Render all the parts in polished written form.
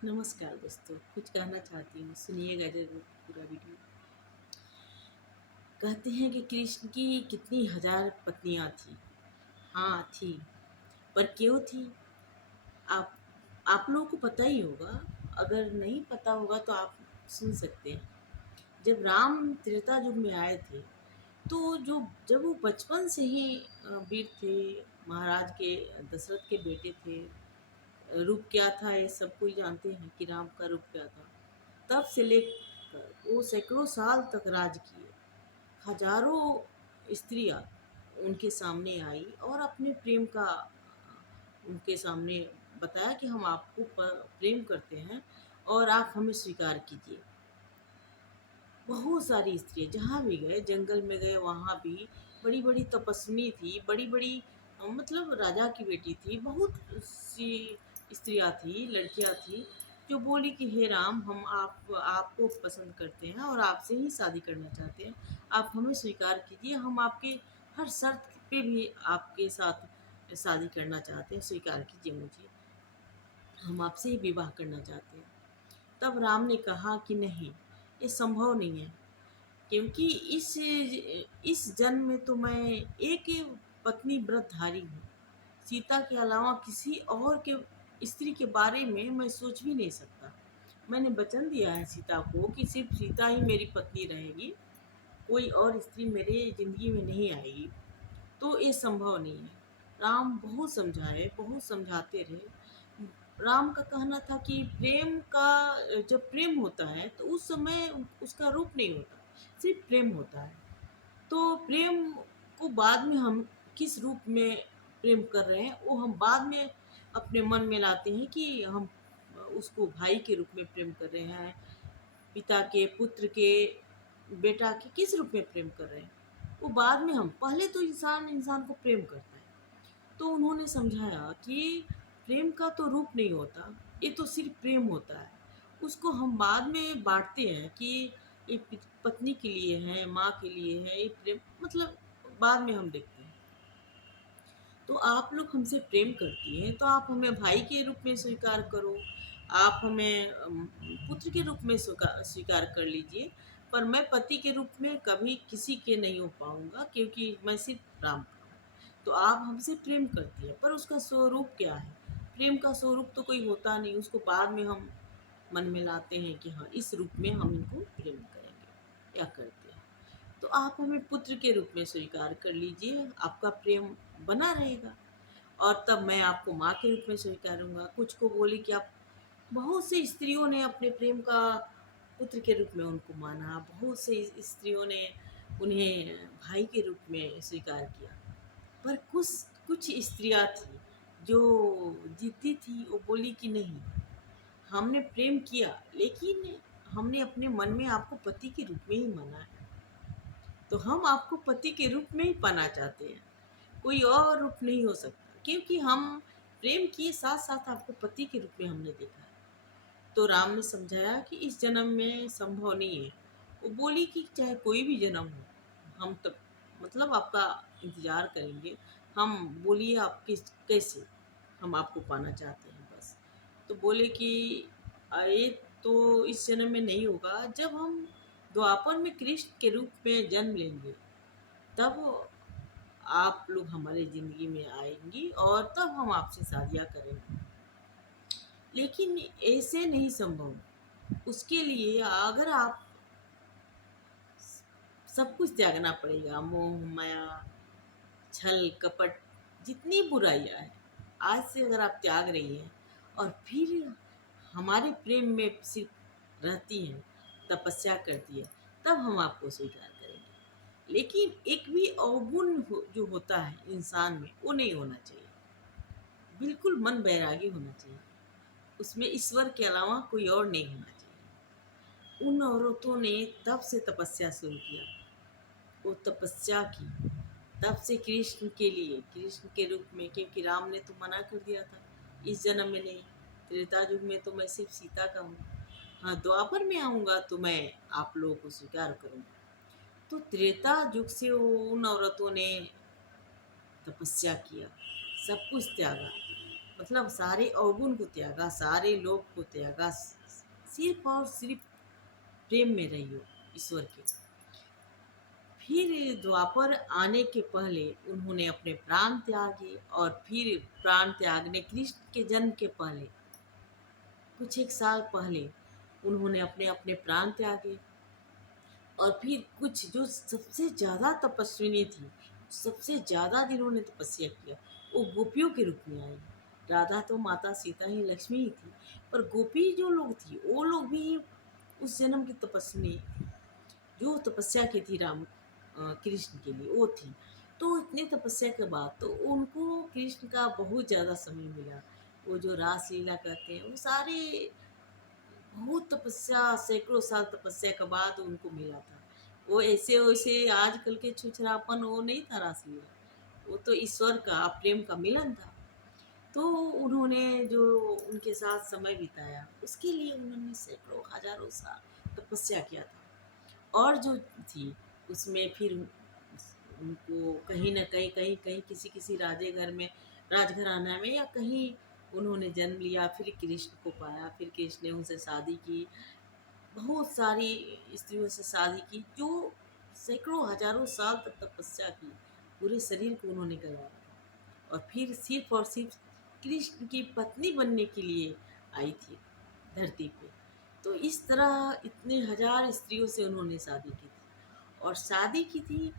नमस्कार दोस्तों, कुछ कहना चाहती हूँ, सुनिएगा ज़रूर पूरा वीडियो। कहते हैं कि कृष्ण की कितनी हजार पत्नियाँ थीं। हाँ, थीं, पर क्यों थीं? आप आप लोगों को पता ही होगा। अगर नहीं पता होगा तो आप सुन सकते हैं। जब राम त्रेता युग में आए थे, तो जो जब वो बचपन से ही वीर थे, महाराज के दशरथ के बेटे थे। रूप क्या था ये सब कोई जानते हैं कि राम का रूप क्या था। तब से लेकर वो सैकड़ों साल तक राज किए। हजारों स्त्रियां उनके सामने आई और अपने प्रेम का उनके सामने बताया कि हम आपको प्रेम करते हैं और आप हमें स्वीकार कीजिए। बहुत सारी स्त्रियाँ जहाँ भी गए, जंगल में गए वहाँ भी बड़ी बड़ी तपस्विनी थी, बड़ी बड़ी मतलब राजा की बेटी थी। बहुत सी स्त्रियाँ थी, लड़कियाँ थी, जो बोली कि हे राम, हम आपको पसंद करते हैं और आपसे ही शादी करना चाहते हैं। आप हमें स्वीकार कीजिए, हम आपके हर शर्त पे भी आपके साथ शादी करना चाहते हैं, स्वीकार कीजिए मुझे, हम आपसे ही विवाह करना चाहते हैं। तब राम ने कहा कि नहीं, ये संभव नहीं है, क्योंकि इस जन्म में तो मैं एक ही पत्नी व्रतधारी हूँ। सीता के अलावा किसी और के स्त्री के बारे में मैं सोच भी नहीं सकता। मैंने वचन दिया है सीता को कि सिर्फ सीता ही मेरी पत्नी रहेगी, कोई और स्त्री मेरे ज़िंदगी में नहीं आएगी। तो ये संभव नहीं है। राम बहुत समझाए, बहुत समझाते रहे। राम का कहना था कि प्रेम का जब प्रेम होता है तो उस समय उसका रूप नहीं होता, सिर्फ प्रेम होता है। तो प्रेम को बाद में हम किस रूप में प्रेम कर रहे हैं वो हम बाद में अपने मन में लाते हैं कि हम उसको भाई के रूप में प्रेम कर रहे हैं, पिता के, पुत्र के, बेटा के किस रूप में प्रेम कर रहे हैं, वो बाद में। हम पहले तो इंसान इंसान को प्रेम करता है। तो उन्होंने समझाया कि प्रेम का तो रूप नहीं होता, ये तो सिर्फ प्रेम होता है। उसको हम बाद में बाँटते हैं कि ये पत्नी के लिए है, माँ के लिए है, ये प्रेम मतलब बाद में हम देखते हैं। तो आप लोग हमसे प्रेम करती हैं, तो आप हमें भाई के रूप में स्वीकार करो, आप हमें पुत्र के रूप में स्वीकार कर लीजिए। पर मैं पति के रूप में कभी किसी के नहीं हो पाऊँगा, क्योंकि मैं सिर्फ राम का हूँ। तो आप हमसे प्रेम करती हैं, पर उसका स्वरूप क्या है? प्रेम का स्वरूप तो कोई होता नहीं, उसको बाद में हम मन में लाते हैं कि हाँ, इस रूप में हम इनको प्रेम करेंगे या करते हैं। तो आप हमें पुत्र के रूप में स्वीकार कर लीजिए, आपका प्रेम बना रहेगा और तब मैं आपको माँ के रूप में स्वीकारूँगा। कुछ को बोली कि आप, बहुत सी स्त्रियों ने अपने प्रेम का पुत्र के रूप में उनको माना, बहुत सी स्त्रियों ने उन्हें भाई के रूप में स्वीकार किया। पर कुछ कुछ स्त्रियाँ थी जो ज़िद्दी थी, वो बोली कि नहीं, हमने प्रेम किया लेकिन हमने अपने मन में आपको पति के रूप में ही माना है, तो हम आपको पति के रूप में ही पाना चाहते हैं, कोई और रूप नहीं हो सकता, क्योंकि हम प्रेम किए साथ साथ आपको पति के रूप में हमने देखा है। तो राम ने समझाया कि इस जन्म में संभव नहीं है। वो बोली कि चाहे कोई भी जन्म हो, हम तब मतलब आपका इंतजार करेंगे। हम बोलिए आप किस कैसे हम आपको पाना चाहते हैं बस। तो बोले कि ये तो इस जन्म में नहीं होगा, जब हम द्वापर में कृष्ण के रूप में जन्म लेंगे, तब आप लोग हमारी ज़िंदगी में आएँगी और तब हम आपसे शादियाँ करेंगे। लेकिन ऐसे नहीं संभव। उसके लिए अगर आप सब कुछ त्यागना पड़ेगा, मोह, माया, छल, कपट, जितनी बुराइयाँ हैं, आज से अगर आप त्याग रही हैं और फिर हमारे प्रेम में सिर्फ रहती हैं, तपस्या करती है, तब हम आपको स्वीकार करेंगे। लेकिन एक भी अवगुण जो होता है इंसान में, वो नहीं होना चाहिए। बिल्कुल मन बैरागी होना चाहिए, उसमें ईश्वर के अलावा कोई और नहीं होना चाहिए। उन औरतों ने तब से तपस्या शुरू किया, वो तपस्या की, तब से कृष्ण के लिए, कृष्ण के रूप में, क्योंकि राम ने तो मना कर दिया था, इस जन्म में नहीं, त्रेता युग में तो मैं सिर्फ सीता का हूँ। हाँ, द्वापर में आऊँगा तो मैं आप लोगों को स्वीकार करूँगा। तो त्रेता युग से उन औरतों ने तपस्या किया, सब कुछ त्यागा, मतलब सारे अवगुण को त्यागा, सारे लोभ को त्यागा, सिर्फ और सिर्फ प्रेम में रही हो ईश्वर के। फिर द्वापर आने के पहले उन्होंने अपने प्राण त्यागे, और फिर प्राण त्यागने कृष्ण के जन्म के पहले कुछ एक साल पहले उन्होंने अपने अपने प्राण त्यागे। और फिर कुछ जो सबसे ज़्यादा तपस्विनी थी, सबसे ज़्यादा जिन्होंने तपस्या किया, वो गोपियों के रूप में आई। राधा तो माता सीता ही, लक्ष्मी ही थी, पर गोपी जो लोग थी वो लोग भी उस जन्म की तपस्विनी थी, जो तपस्या की थी राम कृष्ण के लिए वो थी। तो इतनी तपस्या के बाद तो उनको कृष्ण का बहुत ज़्यादा समय मिला। वो जो रासलीला करते हैं वो सारे बहुत तपस्या, सैकड़ों साल तपस्या के बाद उनको मिला था। वो ऐसे वैसे आजकल के छुछरापन वो नहीं था रासलीला, वो तो ईश्वर का प्रेम का मिलन था। तो उन्होंने जो उनके साथ समय बिताया उसके लिए उन्होंने सैकड़ों हजारों साल तपस्या किया था। और जो थी उसमें फिर उनको कहीं न कहीं, कहीं कहीं किसी किसी राजे घर में, राजघराना में या कहीं उन्होंने जन्म लिया, फिर कृष्ण को पाया, फिर कृष्ण ने उनसे शादी की, बहुत सारी स्त्रियों से शादी की, जो सैकड़ों हजारों साल तक तपस्या की, पूरे शरीर को उन्होंने गंवाया, और फिर सिर्फ और सिर्फ कृष्ण की पत्नी बनने के लिए आई थी धरती पे। तो इस तरह इतने हजार स्त्रियों से उन्होंने शादी की थी, और शादी की थी,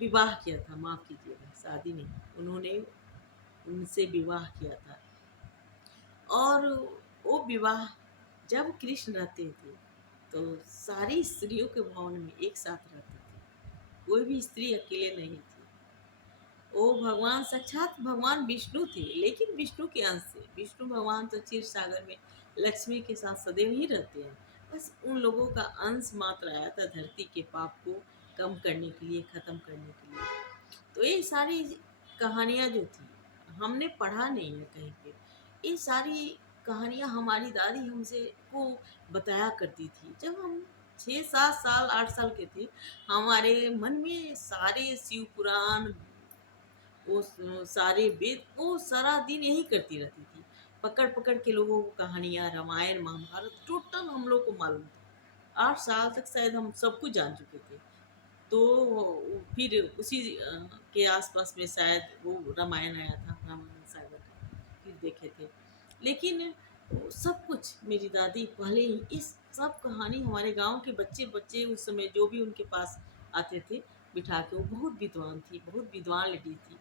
विवाह किया था, माफ़ कीजिएगा, शादी नहीं, उन्होंने उनसे विवाह किया था। और वो विवाह जब कृष्ण रहते थे तो सारी स्त्रियों के भवन में एक साथ रहते थे, कोई भी स्त्री अकेले नहीं थी। वो भगवान साक्षात भगवान विष्णु थे, लेकिन विष्णु के अंश से। विष्णु भगवान तो क्षीर सागर में लक्ष्मी के साथ सदैव ही रहते हैं, बस उन लोगों का अंश मात्र आया था धरती के पाप को कम करने के लिए, ख़त्म करने के लिए। तो ये सारी कहानियाँ जो थी, हमने पढ़ा नहीं है कहीं पे, ये सारी कहानियाँ हमारी दादी हमसे को बताया करती थी। जब हम 6 7 साल 8 साल के थे, हमारे मन में सारे शिव पुराण, वो सारे वेद, वो सारा दिन यही करती रहती थी, पकड़ पकड़ के लोगों को कहानियाँ, रामायण महाभारत टोटल हम लोग को मालूम था। 8 साल तक शायद हम सब कुछ जान चुके थे। तो फिर उसी के आसपास में शायद वो रामायण आया था, रामायण सागर का, फिर देखे थे। लेकिन वो सब कुछ मेरी दादी पहले ही इस सब कहानी, हमारे गांव के बच्चे बच्चे उस समय जो भी उनके पास आते थे बिठा के, वो बहुत विद्वान थी, बहुत विद्वान लेडी थी,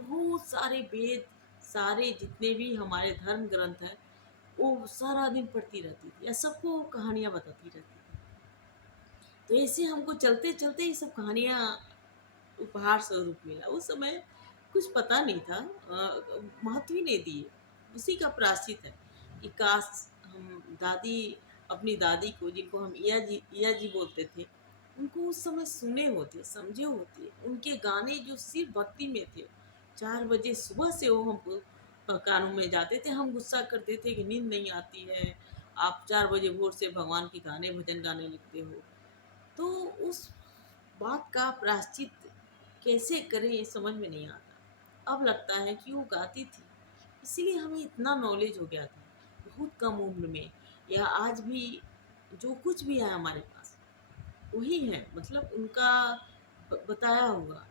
बहुत सारे वेद, सारे जितने भी हमारे धर्म ग्रंथ हैं वो सारा दिन पढ़ती रहती थी या सबको कहानियाँ बताती रहती थी। तो ऐसे हमको चलते चलते ये सब कहानियाँ उपहार स्वरूप मिला। उस समय कुछ पता नहीं था, महत्व ही नहीं दिए। उसी का प्रायश्चित है कि काश हम दादी, अपनी दादी को, जिनको हम ईया जी बोलते थे, उनको उस समय सुने होते, समझे होते। उनके गाने जो सिर्फ भक्ति में थे, 4 बजे सुबह से वो हमको कानों में जाते थे। हम गुस्सा करते थे कि नींद नहीं आती है, आप 4 बजे भोर से भगवान के गाने भजन गाने लगते हो। तो उस बात का प्रायश्चित कैसे करें ये समझ में नहीं आता। अब लगता है कि वो गाती थी, इसीलिए हमें इतना नॉलेज हो गया था बहुत कम उम्र में। या आज भी जो कुछ भी है हमारे पास वही है, मतलब उनका बताया हुआ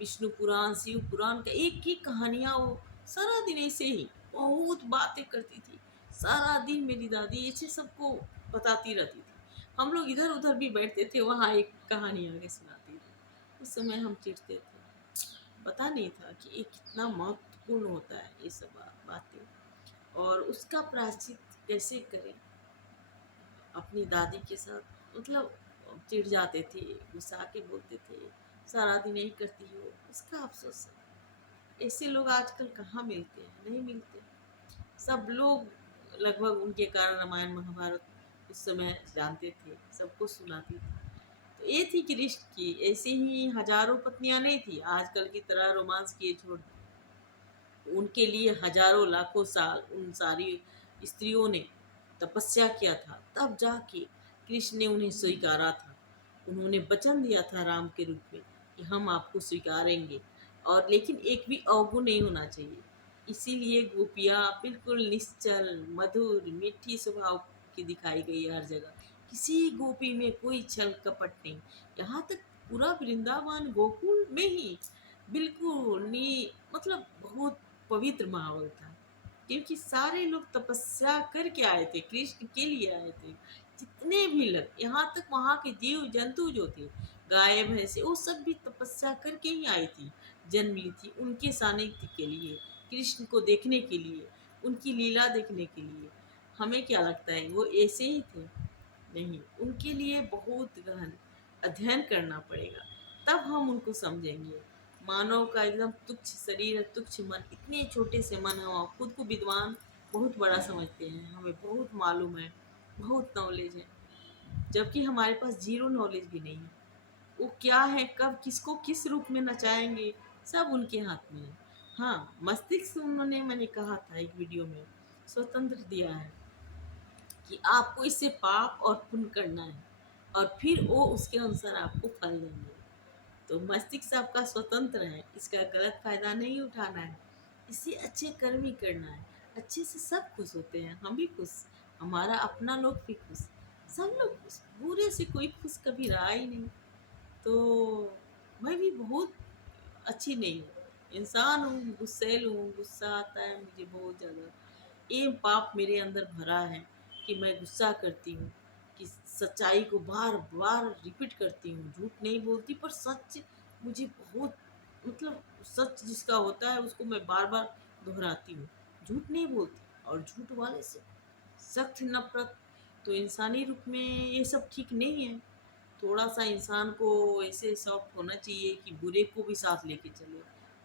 विष्णु पुराण, शिव पुराण का एक एक कहानियाँ, वो सारा दिन ऐसे ही बहुत बातें करती थी। सारा दिन मेरी दादी ऐसे सबको बताती रहती थी। हम लोग इधर उधर भी बैठते थे, वहाँ एक कहानी आगे सुनाती थी। उस समय हम चिढ़ते थे, पता नहीं था कि ये कितना महत्वपूर्ण होता है ये सब बातें, और उसका प्रायश्चित कैसे करें। अपनी दादी के साथ मतलब चिढ़ जाते थे, गुस्सा के बोलते थे, सारा दिन यही करती हो, उसका अफसोस है। ऐसे लोग आजकल कहाँ मिलते हैं, नहीं मिलते। सब लोग लगभग उनके कारण रामायण महाभारत उस समय जानते थे, सबको सुनाती थी। तो ये थी कृष्ण की, ऐसे ही हजारों पत्नियां नहीं थी आजकल की तरह रोमांस किए छोड़ दी। उनके लिए हजारों लाखों साल उन सारी स्त्रियों ने तपस्या किया था, तब जाके कृष्ण ने उन्हें स्वीकारा था। उन्होंने वचन दिया था राम के रूप में कि हम आपको स्वीकारेंगे, और लेकिन एक भी अवगुण नहीं होना चाहिए। इसीलिए गोपियाँ बिल्कुल निश्चल, मधुर, मीठी स्वभाव की दिखाई गई है हर जगह। किसी गोपी में कोई छल कपट नहीं। यहाँ तक पूरा वृंदावन गोकुल में ही बिल्कुल मतलब बहुत पवित्र माहौल था, क्योंकि सारे लोग तपस्या करके आए थे, कृष्ण के लिए आए थे। जितने भी लोग, यहाँ तक वहाँ के जीव जंतु जो थे, गाय भैंसे, वो सब भी तपस्या करके ही आई थी, जन्म ली थी उनके सानिध्य के लिए, कृष्ण को देखने के लिए, उनकी लीला देखने के लिए। हमें क्या लगता है वो ऐसे ही थे? नहीं, उनके लिए बहुत गहन अध्ययन करना पड़ेगा, तब हम उनको समझेंगे। मानव का एकदम तुच्छ शरीर, तुच्छ मन, इतने छोटे से मन है, हम खुद को विद्वान बहुत बड़ा समझते हैं, हमें बहुत मालूम है, बहुत नॉलेज है, जबकि हमारे पास जीरो नॉलेज भी नहीं है। वो क्या है, कब किसको किस रूप में नचाएंगे, सब उनके हाथ में है। हाँ, मस्तिष्क उन्होंने, मैंने कहा था एक वीडियो में, स्वतंत्र दिया है कि आपको इससे पाप और पुण्य करना है, और फिर वो उसके अनुसार आपको फल देंगे। तो मस्तिष्क आपका स्वतंत्र है, इसका गलत फायदा नहीं उठाना है, इससे अच्छे कर्म ही करना है। अच्छे से सब खुश होते हैं, हम भी खुश, हमारा अपना लोग भी खुश, सब लोग खुश, बुरे से कोई खुश कभी रहा ही नहीं। तो मैं भी बहुत अच्छी नहीं हूँ, इंसान हूँ, गुस्सैल हूँ, गुस्सा आता है मुझे बहुत ज़्यादा। ये पाप मेरे अंदर भरा है कि मैं गुस्सा करती हूँ, कि सच्चाई को बार बार रिपीट करती हूँ, झूठ नहीं बोलती, पर सच मुझे बहुत, मतलब सच जिसका होता है उसको मैं बार बार दोहराती हूँ, झूठ नहीं बोलती, और झूठ वाले से सख्त नफरत। तो इंसानी रूप में ये सब ठीक नहीं है। थोड़ा सा इंसान को ऐसे सॉफ्ट होना चाहिए कि बुरे को भी साथ लेके चले,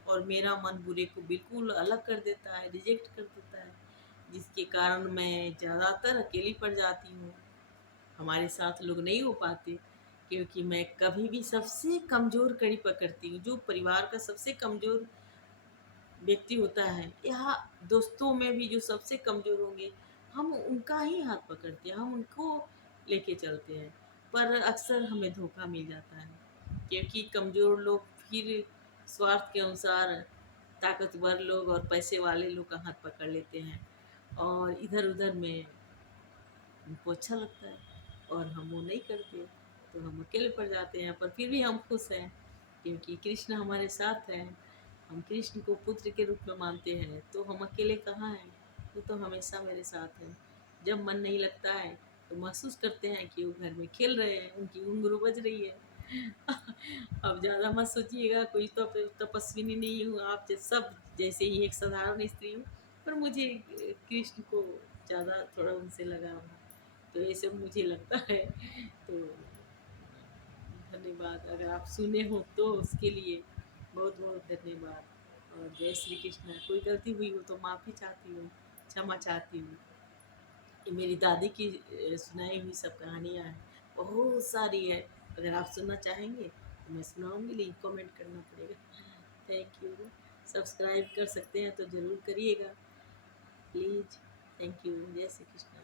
और मेरा मन बुरे को बिल्कुल अलग कर देता है, रिजेक्ट कर देता है, जिसके कारण मैं ज़्यादातर अकेली पड़ जाती हूँ, हमारे साथ लोग नहीं हो पाते, क्योंकि मैं कभी भी सबसे कमज़ोर कड़ी पकड़ती हूँ, जो परिवार का सबसे कमज़ोर व्यक्ति होता है, या दोस्तों में भी जो सबसे कमज़ोर होंगे, हम उनका ही हाथ पकड़ते हैं, हम उनको लेके चलते हैं, पर अक्सर हमें धोखा मिल जाता है, क्योंकि कमज़ोर लोग फिर स्वार्थ के अनुसार ताकतवर लोग और पैसे वाले लोग का हाथ पकड़ लेते हैं, और इधर उधर में उनको अच्छा लगता है, और हम वो नहीं करते, तो हम अकेले पड़ जाते हैं, पर फिर भी हम खुश हैं, क्योंकि कृष्ण हमारे साथ हैं, हम कृष्ण को पुत्र के रूप में मानते हैं, तो हम अकेले कहाँ हैं, वो तो हमेशा मेरे साथ हैं। जब मन नहीं लगता है तो महसूस करते हैं कि वो घर में खेल रहे हैं, उनकी घुंघरू बज रही है। अब ज़्यादा मत सोचिएगा, कोई तो तपस्विनी नहीं हूँ, आप सब जैसे ही एक साधारण स्त्री हूँ, पर मुझे कृष्ण को ज़्यादा थोड़ा उनसे लगाव है, तो ये सब मुझे लगता है। तो धन्यवाद, अगर आप सुने हो तो उसके लिए बहुत बहुत धन्यवाद, और जय श्री कृष्ण। कोई गलती हुई हो तो माफ़ी चाहती हूँ, क्षमा चाहती हूँ। ये मेरी दादी की सुनाई हुई सब कहानियाँ हैं, बहुत सारी है, अगर आप सुनना चाहेंगे तो मैं सुनाऊँगी, लेकिन कमेंट करना पड़ेगा। Thank you. सब्सक्राइब कर सकते हैं तो ज़रूर करिएगा, प्लीज़। Thank you. जय श्री कृष्ण।